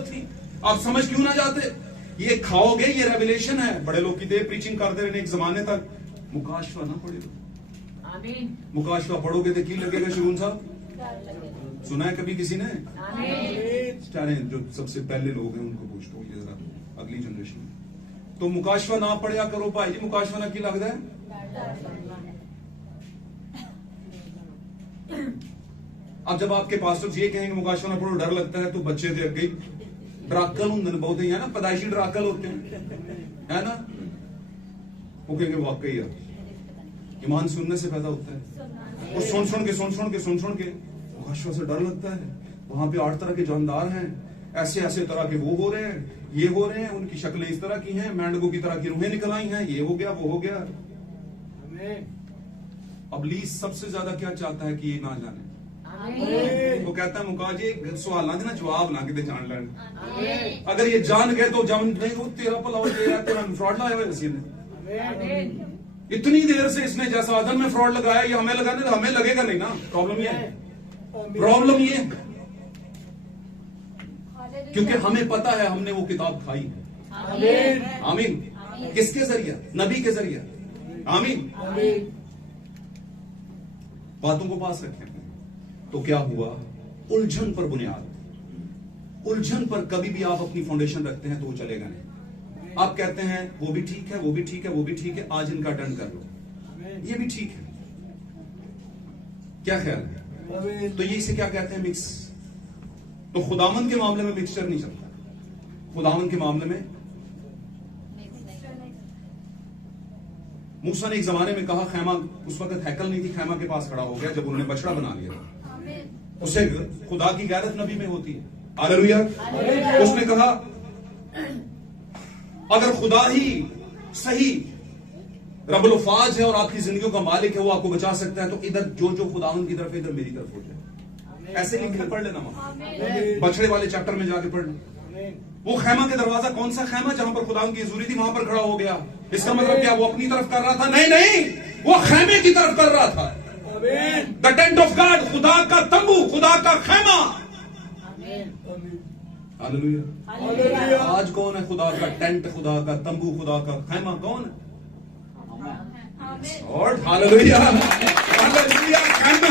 जरूरत थी? आप समझ क्यों ना जाते? ये खाओगे, ये रेवलेशन है। बड़े लोग की देर प्रीचिंग करते रहने एक जमाने तक। मुकाशवा ना पढ़े तो आमीन। मुकाशवा पढ़ोगे तो की लगेगा शुरून साहब? सुना है कभी किसी ने? आमीन। जो सबसे पहले लोग हैं उनको पूछता हूँ, ये जरा अगली जनरेशन में। तो मुकाशवा ना पढ़िया करो भाई जी। मुकाशवा ना की लगता है? अब जब आपके पास्टर्स ये कहेंगे मुकाशवा ना पढ़ो, डर लगता है, तो बच्चे थे अगे डराकल होंगे बहुत है ना, पैदाइशी डराकल होते हैं, है ना? वो कहेंगे वाकई यार, ईमान सुनने से पैदा होता है। वो सुन के मुकाशवा से डर लगता है। वहां पे 8 तरह के जानदार हैं, ऐसे ऐसे तरह के वो हो रहे हैं, ये हो रहे हैं, उनकी शक्लें इस तरह की हैं, मेंढकों की तरह की रूहें निकल आई हैं, ये हो गया वो हो गया। अबलीस सबसे ज्यादा क्या चाहता है कि ये ना जाने। वो कहता है मुका जी एक सवाल ना देना, जवाब ना किते जान लें। अगर ये जान गए तो जान नहीं, वो तेरा भला हो जाएगा, तेरा फ्रॉड लाया हुआ इसी ने। इतनी देर से इसने जैसा आदम में फ्रॉड लगाया, ये हमें लगाने तो हमें लगेगा नहीं ना। प्रॉब्लम ये है, प्रॉब्लम ये, क्योंकि हमें पता है हमने वो किताब खाई है। आमीन। किसके जरिए? नबी के जरिए। आमीन। बातों को पास रखें। तो क्या हुआ? उलझन पर बुनियाद, उलझन पर कभी भी आप अपनी फाउंडेशन रखते हैं तो वो चलेगा नहीं। आप कहते हैं वो भी ठीक है, वो भी ठीक है, वो भी ठीक है, आज इनका अटेंड कर लो, ये भी ठीक है, क्या ख्याल है? तो ये इसे क्या कहते हैं? मिक्स। तो खुदावंद के मामले में मिक्सचर नहीं चलता। खुदावंद के मामले में मूसा ने एक जमाने में कहा, खैमा उस वक्त हैकल नहीं थी, खैमा के पास खड़ा हो गया जब उन्होंने बछड़ा बना लिया। उसे खुदा की गैरत नबी में होती है। हालेलुया। उसने कहा अगर खुदा ही सही रब्बुल फाज है और आपकी जिंदगियों का मालिक है, वो आपको बचा सकता है, तो इधर जो जो खुदावंद की तरफ है, इधर मेरी तरफ हो जाए। ऐसे लिखे पढ़ लेना वहां, बछड़े वाले चैप्टर में जाके पढ़ लो। वो खैमा के दरवाजा, कौन सा खैमा जहां पर खुदावंद की हजूरी थी, वहां पर खड़ा हो गया। इसका मतलब क्या? वो अपनी तरफ कर रहा था? नहीं, वो खैमे की तरफ कर रहा था। द टेंट ऑफ गॉड, खुदा का तंबू, खुदा का खैमा। हालेलुया। आज कौन है खुदा का टेंट, खुदा का तंबू, खुदा का खैमा? कौन है? और हालेलुया, हालेलुया। खैमा,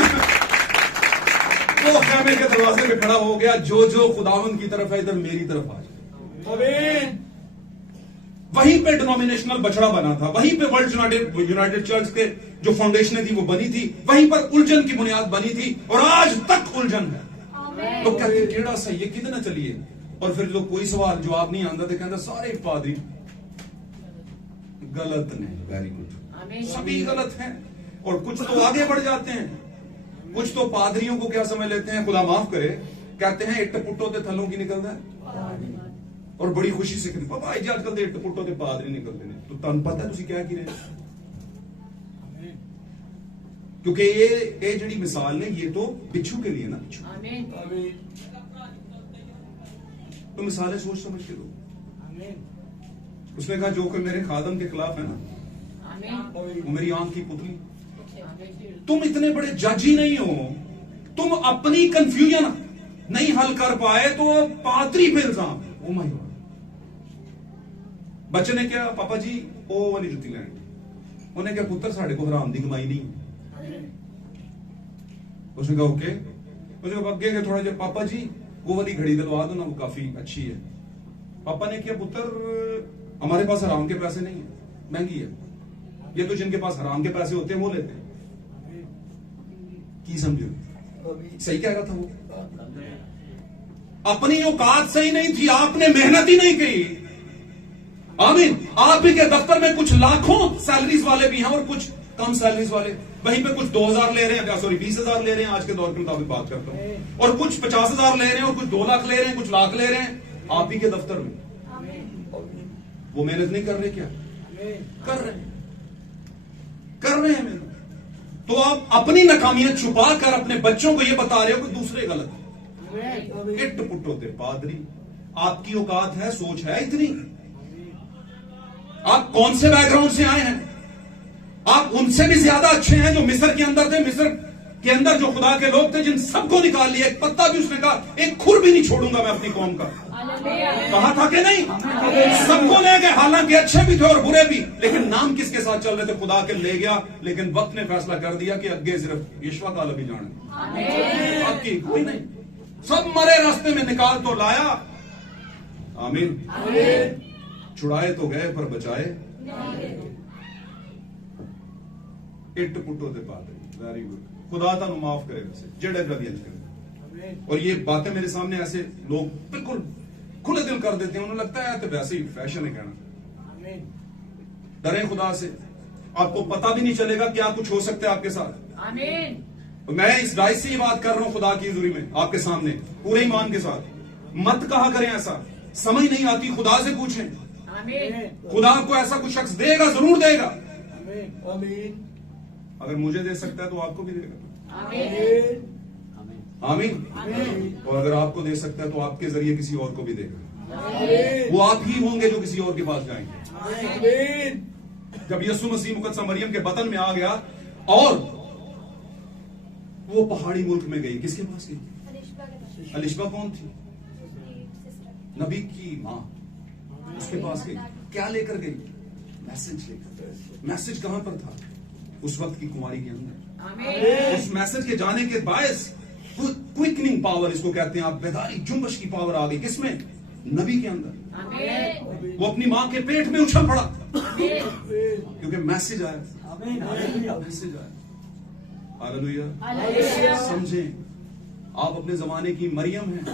वो खैमे के दरवाजे पे खड़ा हो गया। जो जो खुदावंद की तरफ है, इधर मेरी तरफ आ जाए। वहीं पे डिनोमिनेशनल बछड़ा बना था, वहीं पे वर्ल्ड यूनाइटेड चर्च के जो फाउंडेशन थी वो बनी थी, वहीं पर उलझन की बुनियाद बनी थी, और आज तक उलझन है। तो कहते केड़ा सही है, कितना चलिए। और फिर जो कोई सवाल जवाब नहीं आता तो कहता सारे पादरी गलत नहीं। वेरी गुड, सभी गलत हैं। और कुछ तो आगे बढ़ जाते हैं, कुछ तो पादरियों को क्या समझ लेते हैं, खुदा माफ करे, कहते हैं इट्ट पुट्टो ते थलों की निकलता है, और बड़ी खुशी से कहते हैं भाई जी आजकल तो इट्ट पुट्टो ते पादरी निकलते हैं। तो तुम पता है तुसी क्या की रहे? क्योंकि ये जड़ी मिसाल ने, ये तो बिच्छू के लिए ना, बिच्छू। तो मिसालें सोच समझ के दो। उसने कहा जो कोई मेरे खादम के खिलाफ है ना, वो मेरी आंख की पुतली। तुम इतने बड़े जज ही नहीं हो, तुम अपनी कंफ्यूजन नहीं हल कर पाए तो पादरी पे इल्जाम। Oh my God. बच्चे ने क्या, पापा जी ओ वाली जुत्ती लेनी। उन्हें क्या, पुत्र साढ़े को हराम दी कमाई नहीं। उसने कहा ओके। उसने कहा अगे के थोड़ा, पापा जी वो वाली घड़ी दिलवा दो ना, वो काफी अच्छी है। पापा ने किया, पुत्र हमारे पास हराम के पैसे नहीं है, महंगी है। ये तो जिनके पास हराम के पैसे होते हैं वो लेते हैं। की समझो? सही कह रहा था वो। अपनी औकात सही नहीं थी, आपने मेहनत ही नहीं की। आमीन। आप ही के दफ्तर में कुछ लाखों सैलरीज वाले भी हैं और कुछ कम सैलरीज वाले, वहीं पे कुछ 2000 ले रहे हैं, सॉरी 20,000 ले रहे हैं, आज के दौर के मुताबिक बात करता हूं, और कुछ 50,000 ले रहे हैं, और कुछ 2 लाख ले रहे हैं, कुछ लाख ले रहे हैं। आप ही के दफ्तर में वो मेहनत नहीं कर रहे? क्या कर रहे हैं मेहनत। तो आप अपनी नाकामियत छुपा कर अपने बच्चों को ये बता रहे हो कि दूसरे गलत है। इट्ट पुट्टो ते पादरी। आपकी औकात है, सोच है इतनी? आप कौन से बैकग्राउंड से आए हैं? आप उनसे भी ज्यादा अच्छे हैं जो मिस्र के अंदर थे। मिस्र के अंदर जो खुदा के लोग थे, जिन सबको निकाल लिया, एक पत्ता भी उसने कहा एक खुर भी नहीं छोड़ूंगा मैं अपनी कौम का। कहा था कि नहीं? सबको ले गए, हालांकि अच्छे भी थे और बुरे भी, लेकिन नाम किसके साथ चल रहे थे? खुदा के ले गया। लेकिन वक्त ने फैसला कर दिया कि अगे सिर्फ यीशु का भी जाने, बाकी कोई नहीं। सब मरे रास्ते में निकाल तो लाया। आमीन। छुड़ाए तो गए पर बचाए इट पुटो दे पाते। Very good. खुदा तानू माफ करे वैसे जेड़े गलती करे। और ये बातें मेरे सामने ऐसे लोग बिल्कुल खुले दिल कर देते हैं, उन्हें लगता है तो वैसे ही फैशन है कहना। डरें खुदा से, आपको पता भी नहीं चलेगा क्या कुछ हो सकता है आपके साथ। आमीन। मैं इस राय से ही बात कर रहा हूं खुदा की हज़ूरी में आपके सामने पूरे ईमान के साथ। मत कहा करें ऐसा, समझ नहीं आती खुदा से पूछें। खुदा आपको ऐसा कुछ शख्स देगा, जरूर देगा। अगर मुझे दे सकता है तो आपको भी देगा। आमीन। और अगर आपको दे सकता है तो आपके जरिए किसी और को भी देगा। वो आप ही होंगे जो किसी और के पास जाएंगे। जब यीशु मसीह मुकद्दस मरियम के बतन में आ गया और वो पहाड़ी मुल्क में गई, किसके पास गई? अलिशबा कौन थी? नबी की मां। उसके पास गई, क्या लेकर गई? मैसेज लेकर। मैसेज कहां पर था? उस वक्त की कुमारी के अंदर। उस मैसेज के जाने के बायस क्विकनिंग पावर, इसको कहते हैं आप, बेदारी जुम्बश की पावर आ गई। किसमें? नबी के अंदर। वो अपनी मां के पेट में उछल पड़ा क्योंकि मैसेज आया। मैसेज आया। हालेलुया। समझें, आप अपने जमाने की मरियम हैं,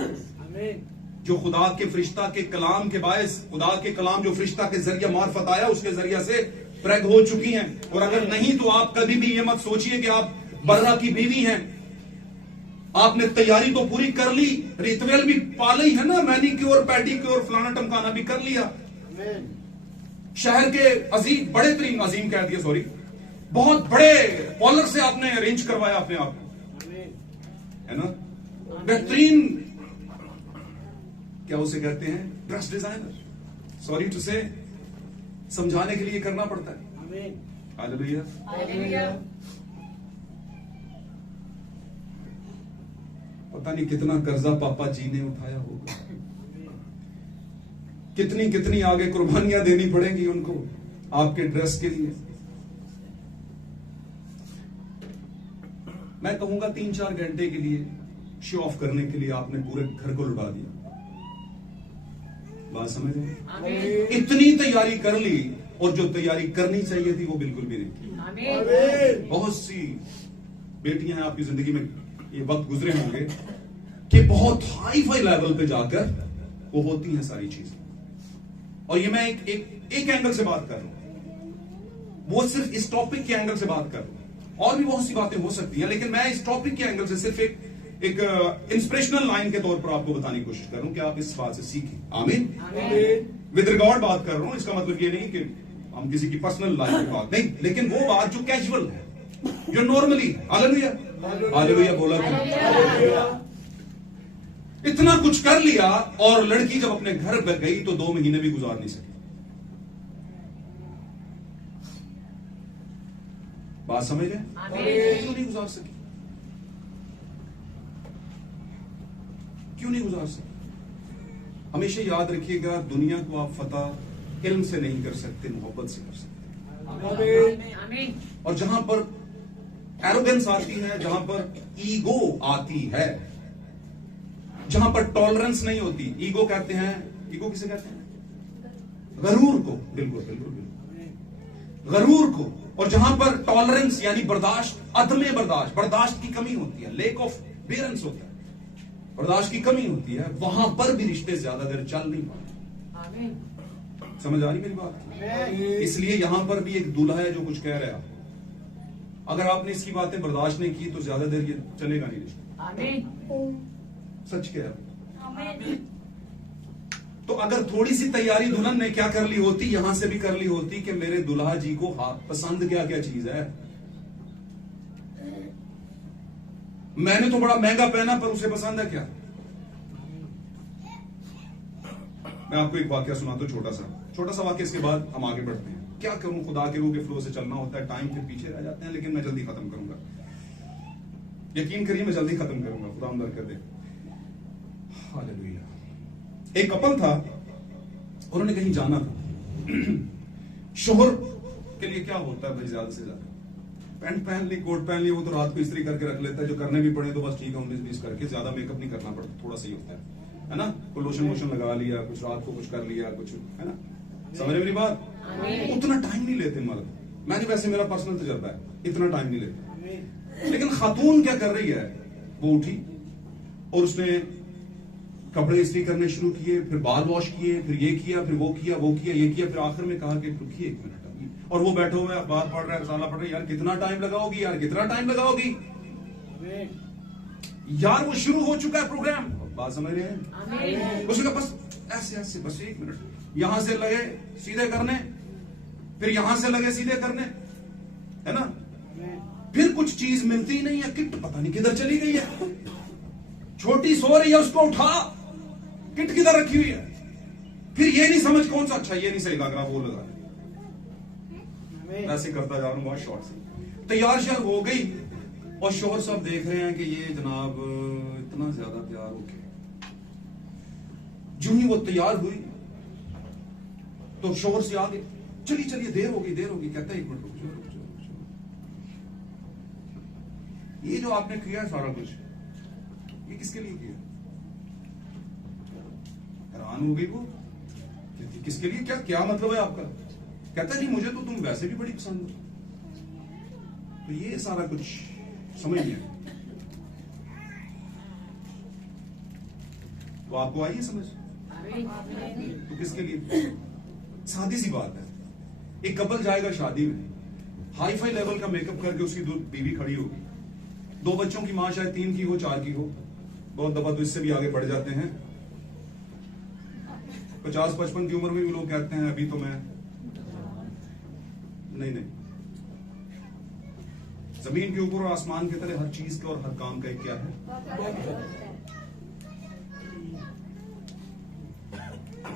जो खुदा के फरिश्ता के कलाम के बायस, खुदा के कलाम जो फरिश्ता के जरिए मार्फत आया, उसके जरिए से प्रेग हो चुकी हैं। और अगर नहीं तो आप कभी भी ये मत सोचिए कि आप बर्रा की बीवी हैं। आपने तैयारी तो पूरी कर ली, रिचुअल भी पाली है ना, मैनिक्योर पेडिक्योर फलाना टमकाना भी कर लिया। शहर के अजीम, बड़े तरीन, अजीम कह दिया सॉरी, बहुत बड़े पॉलर से आपने अरेंज करवाया अपने आप को, है ना, बेहतरीन, क्या उसे कहते हैं, ड्रेस डिजाइनर। सॉरी टू से, समझाने के लिए करना पड़ता है। हालेलुया। पता नहीं कितना कर्जा पापा जी ने उठाया होगा, कितनी कितनी आगे कुर्बानियां देनी पड़ेंगी उनको आपके ड्रेस के लिए। मैं कहूंगा 3-4 घंटे के लिए शो ऑफ करने के लिए आपने पूरे घर को लुटा दिया। बात समझ रहे? इतनी तैयारी कर ली और जो तैयारी करनी चाहिए थी वो बिल्कुल भी नहीं की। बहुत सी बेटियां हैं आपकी जिंदगी में, ये वक्त गुजरे होंगे कि बहुत हाई फाई लेवल पे जाकर वो होती हैं सारी चीजें। और ये मैं एक एंगल से बात कर रहा हूं, वो सिर्फ इस टॉपिक के एंगल से बात कर रहा हूं। और भी बहुत सी बातें हो सकती हैं, लेकिन मैं इस टॉपिक के एंगल से सिर्फ एक इंस्पिरेशनल लाइन के तौर पर आपको बताने की कोशिश कर रहा हूं कि आप इस बात से सीखें। आमीन। विद रिगार्ड बात कर रहा हूं, इसका मतलब ये नहीं कि हम किसी की पर्सनल लाइफ की बात नहीं, लेकिन वो बात जो कैजुअल है, जो नॉर्मली। हालेलुया। हालेलुया बोला था। इतना कुछ कर लिया और लड़की जब अपने घर पर गई तो 2 महीने भी गुजार नहीं सकी। बात समझ रहे? क्यों नहीं गुजार सकी? क्यों नहीं गुजार सकी? हमेशा याद रखिएगा, दुनिया को आप फतह इल्म से नहीं कर सकते, मोहब्बत से कर सकते। और जहां पर एरोगेंस आती है, जहां पर ईगो आती है, जहां पर टॉलरेंस नहीं होती, ईगो कहते हैं, ईगो किसे कहते हैं? गरूर को। बिल्कुल बिल्कुल बिल्कुल, गरूर को। और जहां पर टॉलरेंस यानी बर्दाश्त, अदमे बर्दाश्त, बर्दाश्त की कमी होती है, लेक ऑफ बेरेंस होता है, बर्दाश्त की कमी होती है, वहां पर भी रिश्ते ज्यादा देर चल नहीं पाते। समझ आ रही मेरी बात? इसलिए यहां पर भी एक दूल्हा है जो कुछ कह रहा है, अगर आपने इसकी बातें बर्दाश्त नहीं की तो ज्यादा देर ये चलेगा नहीं रिश्ता। सच कह रहा। तो अगर थोड़ी सी तैयारी दुल्हन ने क्या कर ली होती, यहां से भी कर ली होती कि मेरे दुल्हा जी को पसंद क्या क्या चीज है। मैंने तो बड़ा महंगा पहना पर उसे पसंद है क्या। मैं आपको एक वाकया सुनाता हूं, छोटा सा वाकया, इसके बाद हम आगे बढ़ते हैं। क्या करूं, खुदा के रूह के फ्लो से चलना होता है, टाइम के पीछे रह जाते हैं, लेकिन मैं जल्दी खत्म करूंगा। यकीन करिए मैं जल्दी खत्म करूंगा, खुदा बरकत दे। हालेलुया। एक कपल था, उन्होंने कहीं जाना था। शोहर के लिए क्या होता है भाई, ज्यादा से ज्यादा पैंट पहन ली, कोट पहन ली, वो तो रात को इस्त्री करके रख लेता है, जो करने भी पड़े तो बस ठीक है 19-20 करके, ज्यादा मेकअप नहीं करना पड़ता, थोड़ा सही होता है ना। कोई लोशन वोशन लगा लिया, कुछ रात को कुछ कर लिया, कुछ है ना, समझ मेरी बात। उतना टाइम नहीं लेते मर्द, मैंने वैसे मेरा पर्सनल तजर्बा है, इतना टाइम नहीं लेते। लेकिन खातून क्या कर रही है, वो उठी और उसने कपड़े इस्त्री करने शुरू किए, फिर बाल वॉश किए, फिर ये किया, फिर वो किया, वो किया, ये किया, फिर आखिर में कहा कि रुकिए 1 मिनट, और वो बैठे हुए बात पढ़ रहा है, रसाला पढ़ रहा है, यार कितना टाइम लगाओगी, यार कितना टाइम लगाओगी यार, वो शुरू हो चुका है प्रोग्राम, बात समझ रहे हैं। उसने कहा बस ऐसे ऐसे, बस 1 मिनट, यहां से लगे सीधे करने, फिर यहां से लगे सीधे करने, है ना, फिर कुछ चीज मिलती नहीं है, किट पता नहीं किधर चली गई है, छोटी सो रही है, उसको उठा, किट किधर रखी हुई है, फिर ये नहीं समझ कौन सा, अच्छा ये नहीं सही लग रहा, वो लगा, ऐसे करता जा रहा हूं बहुत शॉर्ट से। तैयार श्यार हो गई और शोहर साहब देख रहे हैं कि ये जनाब इतना ज्यादा तैयार हो गया। जो ही वो तैयार हुई तो शोहर से आगे, चलिए चलिए देर होगी देर होगी, कहता है 1 मिनट रुक जाओ, ये जो आपने किया है सारा कुछ, ये किसके लिए किया? हैरान हो गई वो, किसके लिए, क्या क्या मतलब है आपका? कहता है नहीं मुझे तो तुम वैसे भी बड़ी पसंद हो। तो ये सारा कुछ समझ नहीं आया, तो आपको आई समझ? तो किसके लिए? सादी सी बात है, एक कपल जाएगा शादी में, हाई फाई लेवल का मेकअप करके उसकी बीवी खड़ी होगी, 2 बच्चों की मां, शायद 3 की हो 4 की हो, बहुत दफा तो इससे भी आगे बढ़ जाते हैं, 50-55 की उम्र में भी लोग कहते हैं अभी तो मैं नहीं, जमीन के ऊपर और आसमान की तरह हर चीज का और हर काम का एक क्या है,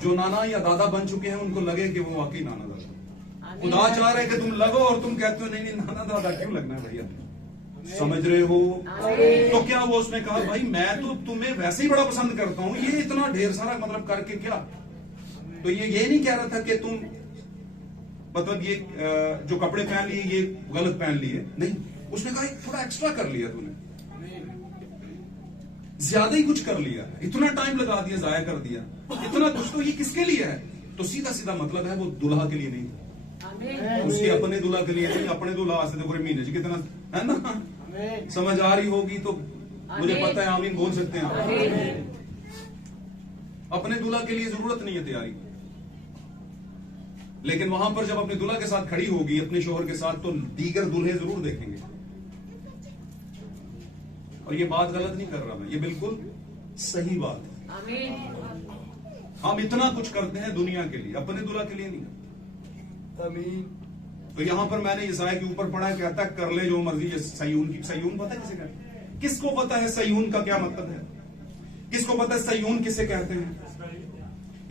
जो नाना या दादा बन चुके हैं उनको लगे कि वो वाकई नाना दादा, खुदा चाह रहे कि तुम लगो और तुम कहते हो नहीं नहीं नाना दादा क्यों लगना है भैया, समझ रहे हो? तो क्या वो उसने कहा भाई मैं तो तुम्हें वैसे ही बड़ा पसंद करता हूं, ये इतना ढेर सारा मतलब करके क्या, तो ये नहीं कह रहा था कि तुम मतलब ये जो कपड़े पहन लिए ये गलत पहन लिए, नहीं, उसने कहा थोड़ा एक्स्ट्रा कर लिया तूने, ज्यादा ही कुछ कर लिया, इतना टाइम लगा दिया, जाया कर दिया, इतना कुछ, तो ये किसके लिए है? तो सीधा सीधा मतलब है वो दुल्हा के लिए नहीं था, उसके अपने दुल्हा के लिए नहीं, अपने दुल्हा आज से पूरे महीने कितना है ना, समझ आ रही होगी तो मुझे पता है आमीन बोल सकते हैं आप। अपने दूल्हा के लिए जरूरत नहीं है तैयारी, लेकिन वहां पर जब अपने दूल्हा के साथ खड़ी होगी अपने शोहर के साथ, तो दीगर दूल्हे जरूर देखेंगे। और ये बात गलत नहीं कर रहा मैं, ये बिल्कुल सही बात है। हम इतना कुछ करते हैं दुनिया के लिए, अपने दूल्हा के लिए नहीं करते। तो यहां पर मैंने ईसाई के ऊपर पढ़ा, कहता है कर ले जो मर्जी, सयून की, सयून पता है किसे कहते हैं? किसको पता है सयून का क्या मतलब है? किसको पता है सयून किसे कहते हैं?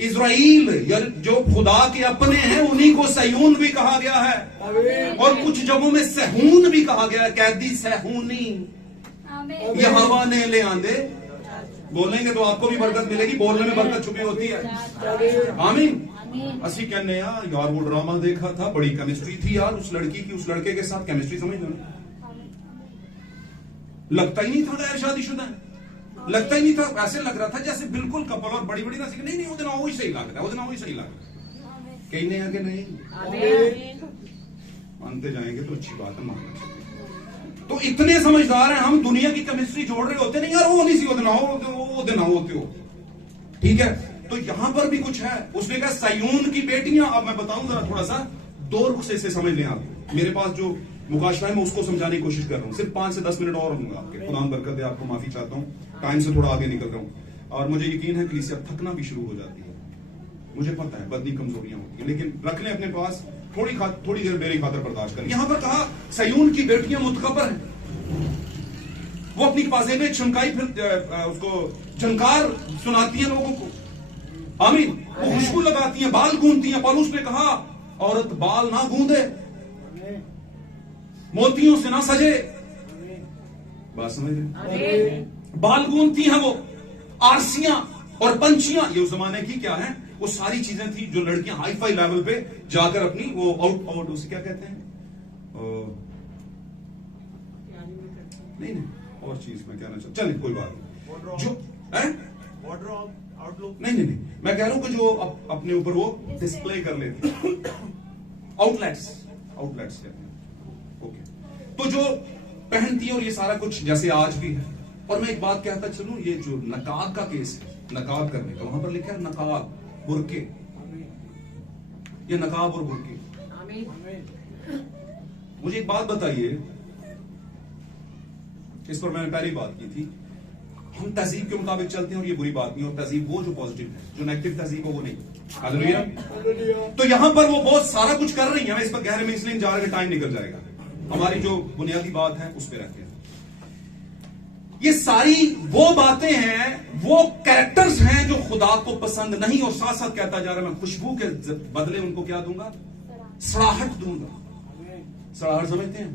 इज़राइल या जो खुदा के अपने हैं उन्हीं को सयून भी कहा गया है, और कुछ जगहों में सहून भी कहा गया है, कैदी सहूनी यहोवा ने ले आंदे। बोलेंगे तो आपको भी बरकत मिलेगी, बोलने में बरकत छुपी होती है। आमीन। असी कहने यार वो ड्रामा देखा था, बड़ी केमिस्ट्री थी यार उस लड़की की उस लड़के के साथ, केमिस्ट्री समझ लो, लगता ही नहीं था गैर शादीशुदा है, लगता ही नहीं था, ऐसे लग रहा था जैसे बिल्कुल कपल, और बड़ी बड़ी ना नहीं नहीं वो दिन वही सही लग रहा है, वो दिन वही सही लग रहा है, कहने आगे नहीं मानते जाएंगे तो अच्छी बात है, मानना चाहिए। तो इतने समझदार हैं हम, दुनिया की केमिस्ट्री जोड़ रहे होते नहीं यार, वो नहीं सी वो दिन होते हो, ठीक है। तो यहां पर भी कुछ है, उसने कहा सयून की बेटियां, अब मैं बताऊं जरा थोड़ा सा 2 रुख से इसे समझ लें आप, मेरे पास जो मुकाशवा है मैं उसको समझाने की कोशिश कर रहा हूं, सिर्फ 5 से 10 मिनट और होंगे आपके, खुदा बरकत दे, आपको माफी चाहता हूं, टाइम से थोड़ा आगे निकल रहा हूं, और मुझे यकीन है कलीसिया थकना भी शुरू हो जाती है, मुझे पता है बदनी कमजोरियां होती है, लेकिन रख लें अपने पास, थोड़ी देर मेरी खातर बर्दाश्त करें। यहां पर कहा सयून की बेटियां मुतकबर हैं, वो अपनी पाजेबें चमकाई, फिर उसको झंकार सुनाती हैं लोगों को, आमीन, वो खुशबू लगाती हैं, बाल गूंथती हैं। पौलुस ने कहा औरत बाल ना गूंदे, मोतियों से ना सजे, बात समझ रहे? बालगून थी हैं वो, आरसियां और पंछियां, ये उस जमाने की क्या है, वो सारी चीजें थी जो लड़कियां हाई फाई लेवल पे जाकर अपनी वो आउट उसे क्या कहते हैं, नहीं और चीज मैं कहना चाहता, चलिए कोई बात नहीं, जो है आउटलुक, नहीं मैं कह रहा हूं कि जो अपने ऊपर वो डिस्प्ले कर लेते हैं, आउटलेट्स कहते हैं, ओके। तो जो पहनती है और ये सारा कुछ जैसे आज भी है। और मैं एक बात कहता चलूं, ये जो नकाब का केस है, नकाब करने का, वहां पर लिखा है नकाब बुरके, ये नकाब और बुरके। मुझे एक बात बताइए, इस पर मैंने पहली बात की थी, हम तहजीब के मुताबिक चलते हैं और ये बुरी बात नहीं, और तहजीब वो जो पॉजिटिव है, जो नेगेटिव तहजीब हो वो नहीं। हालेलुया। तो यहां पर वो बहुत सारा कुछ कर रही है, मैं इस पर गहरे में इसलिए जा रहे, टाइम निकल जाएगा, हमारी जो बुनियादी बात है उस पर रखते हैं। ये सारी वो बातें हैं, वो कैरेक्टर्स हैं जो खुदा को पसंद नहीं, और साथ साथ कहता जा रहा मैं खुशबू के बदले उनको क्या दूंगा, सड़ाहट दूंगा। सड़ाहट समझते हैं,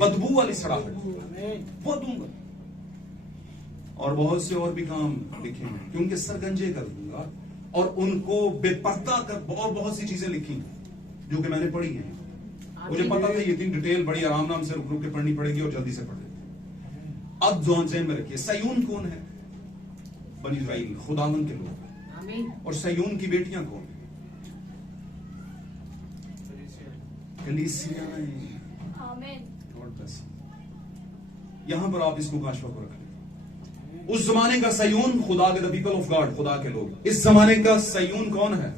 बदबू वाली सड़ाहट वो दूंगा। और बहुत से और भी काम लिखे हैं कि उनके सरगंजे कर दूंगा, और उनको बेपर्दा कर, और बहुत सी चीजें लिखी जो कि मैंने पढ़ी हैं। मुझे पता था ये इतनी डिटेल बड़ी आराम नाम से रुक के पढ़नी पड़ेगी और जल्दी से पढ़ लेते। अब जहन में रखिए, सयून कौन है? बनी इस्राइल, खुदावन के लोग। और सयून की बेटियां कौन है? कलीसिया। यहां पर आप इसको काशफा को रखें। उस जमाने का सयून खुदा के, द पीपल ऑफ गॉड, खुदा के लोग। इस जमाने का सयून कौन है?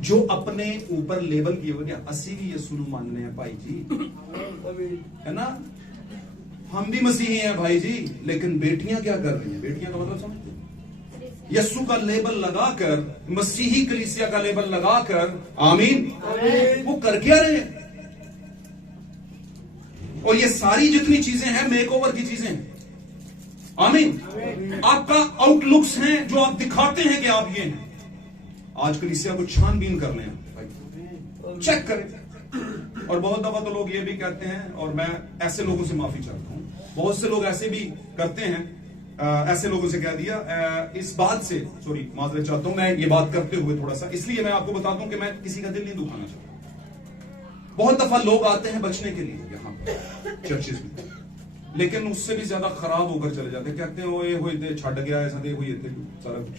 जो अपने ऊपर लेबल किए हुए, असी भी यसू मानने हैं भाई जी, है ना, हम भी मसीही हैं भाई जी, लेकिन बेटियां क्या कर रही हैं? बेटियां का मतलब समझते हैं? यसू का लेबल लगाकर, मसीही कलीसिया का लेबल लगाकर, आमीन, वो कर क्या रहे हैं? और ये सारी जितनी चीजें हैं मेकओवर की चीजें हैं, आमीन। आपका आउटलुक्स हैं जो आप दिखाते हैं कि आप ये हैं। आज कलीसिया को छानबीन कर लें, चेक करें। और बहुत दफा तो लोग ये भी कहते हैं, और मैं ऐसे लोगों से माफी चाहता हूं, बहुत से लोग ऐसे भी करते हैं, ऐसे लोगों से कह दिया, इस बात से सॉरी माजरत चाहता हूं मैं ये बात करते हुए थोड़ा सा, इसलिए मैं आपको बताता हूं कि मैं किसी का दिल नहीं दुखाना चाहता। बहुत दफा लोग आते हैं बचने के लिए यहां चर्चेस में, लेकिन उससे भी ज्यादा खराब होकर चले जाते, कहते हैं ओए होए छड़ गया ऐसा दे हुई सारा कुछ।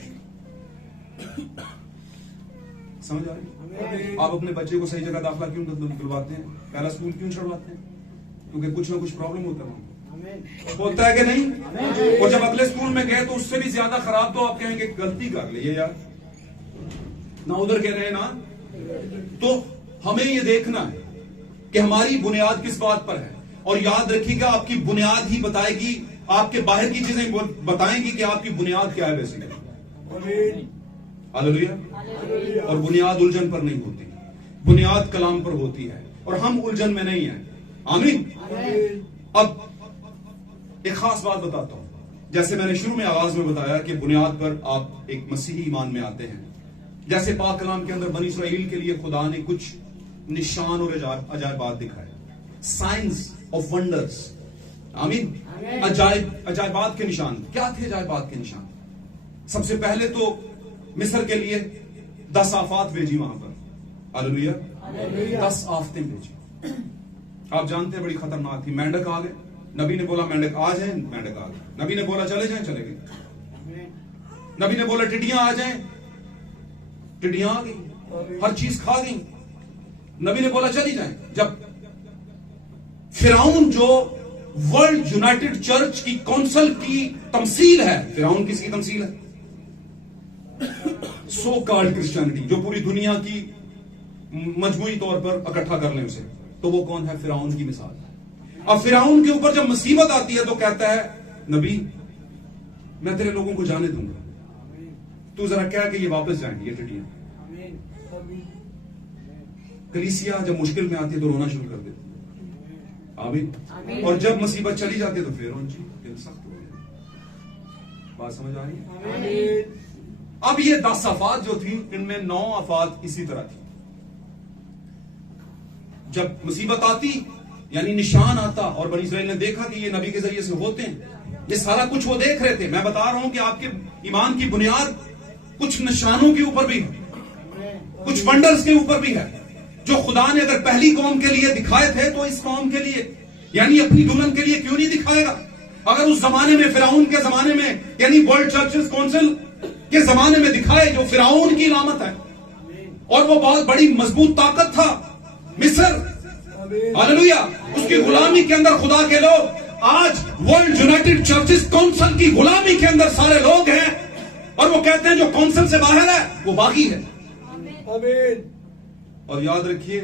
समझ आ रही? आप अपने बच्चे को सही जगह दाखिला क्यों दिलवाते हैं? पहला स्कूल क्यों छुड़वाते हैं? क्योंकि कुछ ना कुछ प्रॉब्लम होता है कि नहीं? और जब अगले स्कूल में गए तो उससे भी ज्यादा खराब, तो आप कहेंगे गलती कर ली है यार, ना उधर कह रहे हैं ना। तो हमें ये देखना है कि हमारी बुनियाद किस बात पर है, और याद रखिएगा आपकी बुनियाद ही बताएगी, आपके बाहर की चीजें बताएंगी कि आपकी बुनियाद क्या है बेसिकली। हालेलुया। और बुनियाद उलझन पर नहीं होती, बुनियाद कलाम पर होती है, और हम उलझन में नहीं हैं, आमीन। अब एक खास बात बताता हूं, जैसे मैंने शुरू में आगाज में बताया कि बुनियाद पर आप एक मसीही ईमान में आते हैं। जैसे पाक कलाम के अंदर बनी इस्राइल के लिए खुदा ने कुछ निशान और अजायबात दिखाए, साइंस ऑफ वंडर्स, आमीन। अजायबात के निशान क्या थे? अजायबात के निशान, सबसे पहले तो मिस्र के लिए 10 आफात भेजी वहां पर, हालेलुया, 10 आफतें भेजी। आप जानते हैं बड़ी खतरनाक थी। मेंढक आ गए, नबी ने बोला मेंढक आ जाए, मेंढक आ गए। नबी ने बोला चले जाएं, चले गए। नबी ने बोला टिड्डियां आ जाएं, टिड्डियां आ गई, हर चीज खा गई। नबी ने बोला चली जाएं। जब फिरौन जो वर्ल्ड यूनाइटेड चर्च की काउंसिल की तमसील है, फिरौन किसकी तमसील है? सो कॉल्ड क्रिश्चियनिटी, जो पूरी दुनिया की मजमूई तौर पर इकट्ठा कर लें उसे, तो वो कौन है? फिरौन की मिसाल। अब फिरौन के ऊपर जब मुसीबत आती है तो कहता है नबी मैं तेरे लोगों को जाने दूंगा, तू जरा कह के ये वापस जाएंगे ये टिड्डियां। कलीसिया जब मुश्किल में आती है तो रोना शुरू कर देती है, आमीन। और जब मुसीबत चली जाती है तो फिर दिल सख्त हो गया। बात समझ आ रही है? अब ये 10 आफात जो थी, इनमें 9 आफात इसी तरह थी। जब मुसीबत आती यानी निशान आता, और बनी इस्राएल ने देखा कि ये नबी के जरिए से होते हैं। ये सारा कुछ वो देख रहे थे। मैं बता रहा हूं कि आपके ईमान की बुनियाद कुछ निशानों के ऊपर भी है, कुछ वंडर्स के ऊपर भी है, जो खुदा ने अगर पहली कौम के लिए दिखाए थे तो इस कौम के लिए, यानी अपनी दुल्हन के लिए क्यों नहीं दिखाएगा? अगर उस जमाने में, फिरौन के जमाने में, यानी वर्ल्ड चर्चेस काउंसिल के जमाने में दिखाए, जो फिरौन की इलामत है, और वो बहुत बड़ी मजबूत ताकत था, मिस्र, हालेलुया, उसकी गुलामी के अंदर खुदा के लोग, आज वर्ल्ड यूनाइटेड चर्चेस काउंसिल की गुलामी के अंदर सारे लोग हैं, और वो कहते हैं जो काउंसिल से बाहर है वो बागी है। और याद रखिए,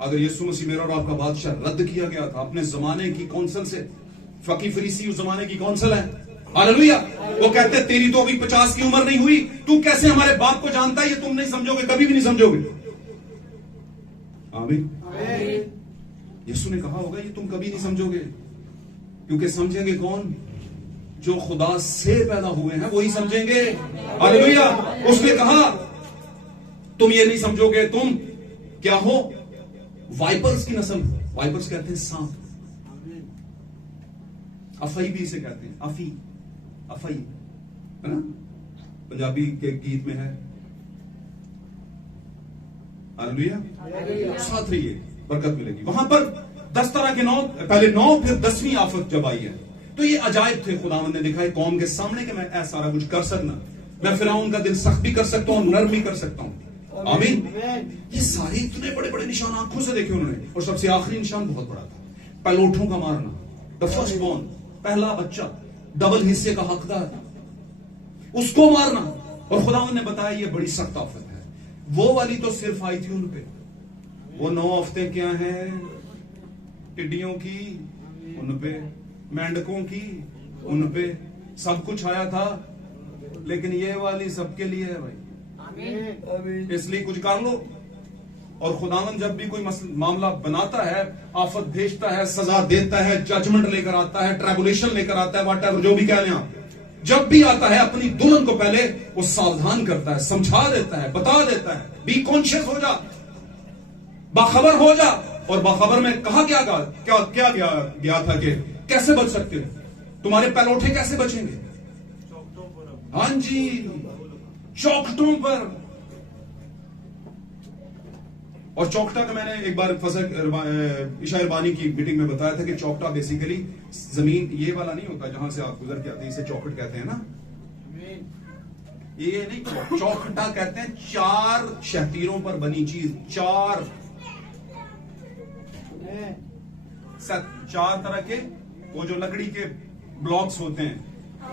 अगर यीशु मसीह मेरा और आपका बादशाह रद्द किया गया था अपने जमाने की काउंसिल से, फकी फरीसी उस जमाने की काउंसिल है, हालेलुया, वो कहते हैं तेरी तो अभी 50 की उम्र नहीं हुई, तू कैसे हमारे बाप को जानता है? ये तुम नहीं समझोगे, कभी भी नहीं समझोगे। आमीन। यीशु ने कहा होगा ये तुम कभी नहीं समझोगे, क्योंकि समझेंगे कौन? जो खुदा से पैदा हुए हैं वही समझेंगे। हालेलुया। उसने कहा तुम ये नहीं समझोगे, तुम क्या हो? वाइपर्स की नस्ल। वाइपर्स कहते हैं सांप, अफई भी इसे कहते हैं, अफई है ना, पंजाबी के गीत में है। हालेलुया। साथ रहिए, बरकत मिलेगी। वहां पर 10 तरह के 9, पहले 9, फिर 10वीं आफत जब आई है, तो ये अजायब थे खुदावंद ने दिखाए कौम के सामने कि मैं ऐसा सारा कुछ कर सकना, मैं फिरौन का दिल सख्त भी कर सकता हूं, नर्म भी कर सकता हूं। आमीन। ये सारे इतने बड़े बड़े निशान आंखों से देखे उन्होंने, और सबसे आखिरी निशान बहुत बड़ा था, पैलोठों का मारना, द फर्स्ट बॉर्न, पहला बच्चा, डबल हिस्से का हकदार, उसको मारना। और खुदावंद ने बताया ये बड़ी सख्त आफत है। वो वाली तो सिर्फ आई थी उन पे, वो 9 आफतें क्या हैं? टिड्डियों की उन पे, मेंढकों की उन पे, सब कुछ आया था, लेकिन ये वाली सबके लिए है भाई। इसलिए कुछ कर लो। और खुदावन जब भी कोई मामला बनाता है, आफत भेजता है, सजा देता है, जजमेंट लेकर आता है, ट्रैबुलेशन लेकर आता है, व्हाटएवर जो भी कह लें आप, जब भी आता है अपनी दुल्हन को पहले वो सावधान करता है, समझा देता है, बता देता है, बी कॉन्शियस हो जा, बाखबर हो जा। और बाखबर में कहा क्या गया था कि कैसे बच सकते हो, तुम्हारे पैलोठे कैसे बचेंगे? हाँ जी, चौखटों पर। और चौखटा का मैंने एक बार ईशा इरबानी की मीटिंग में बताया था कि चौखटा बेसिकली जमीन ये वाला नहीं होता जहां से आप गुजर के आते हैं, इसे चौखट कहते हैं ना, ये नहीं, चौखटा कहते हैं 4 शहतीरों पर बनी चीज, 4 तरह के वो जो लकड़ी के ब्लॉक्स होते हैं,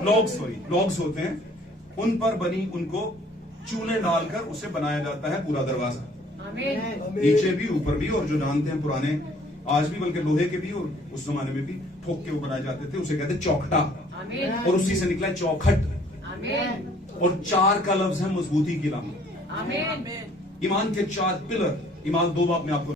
लॉग्स होते हैं, उन पर बनी, उनको चूने डालकर उसे बनाया जाता है पूरा दरवाजा, नीचे भी ऊपर भी। और जो जानते हैं पुराने, आज भी बल्कि लोहे के भी, और उस जमाने में भी ठोक के वो बनाए जाते थे, उसे कहते हैं चौखटा, और उसी से निकला चौखट। और 4 का लफ्ज है मजबूती की लामत। ईमान के 4 पिलर, ईमान 2 बाब में आपको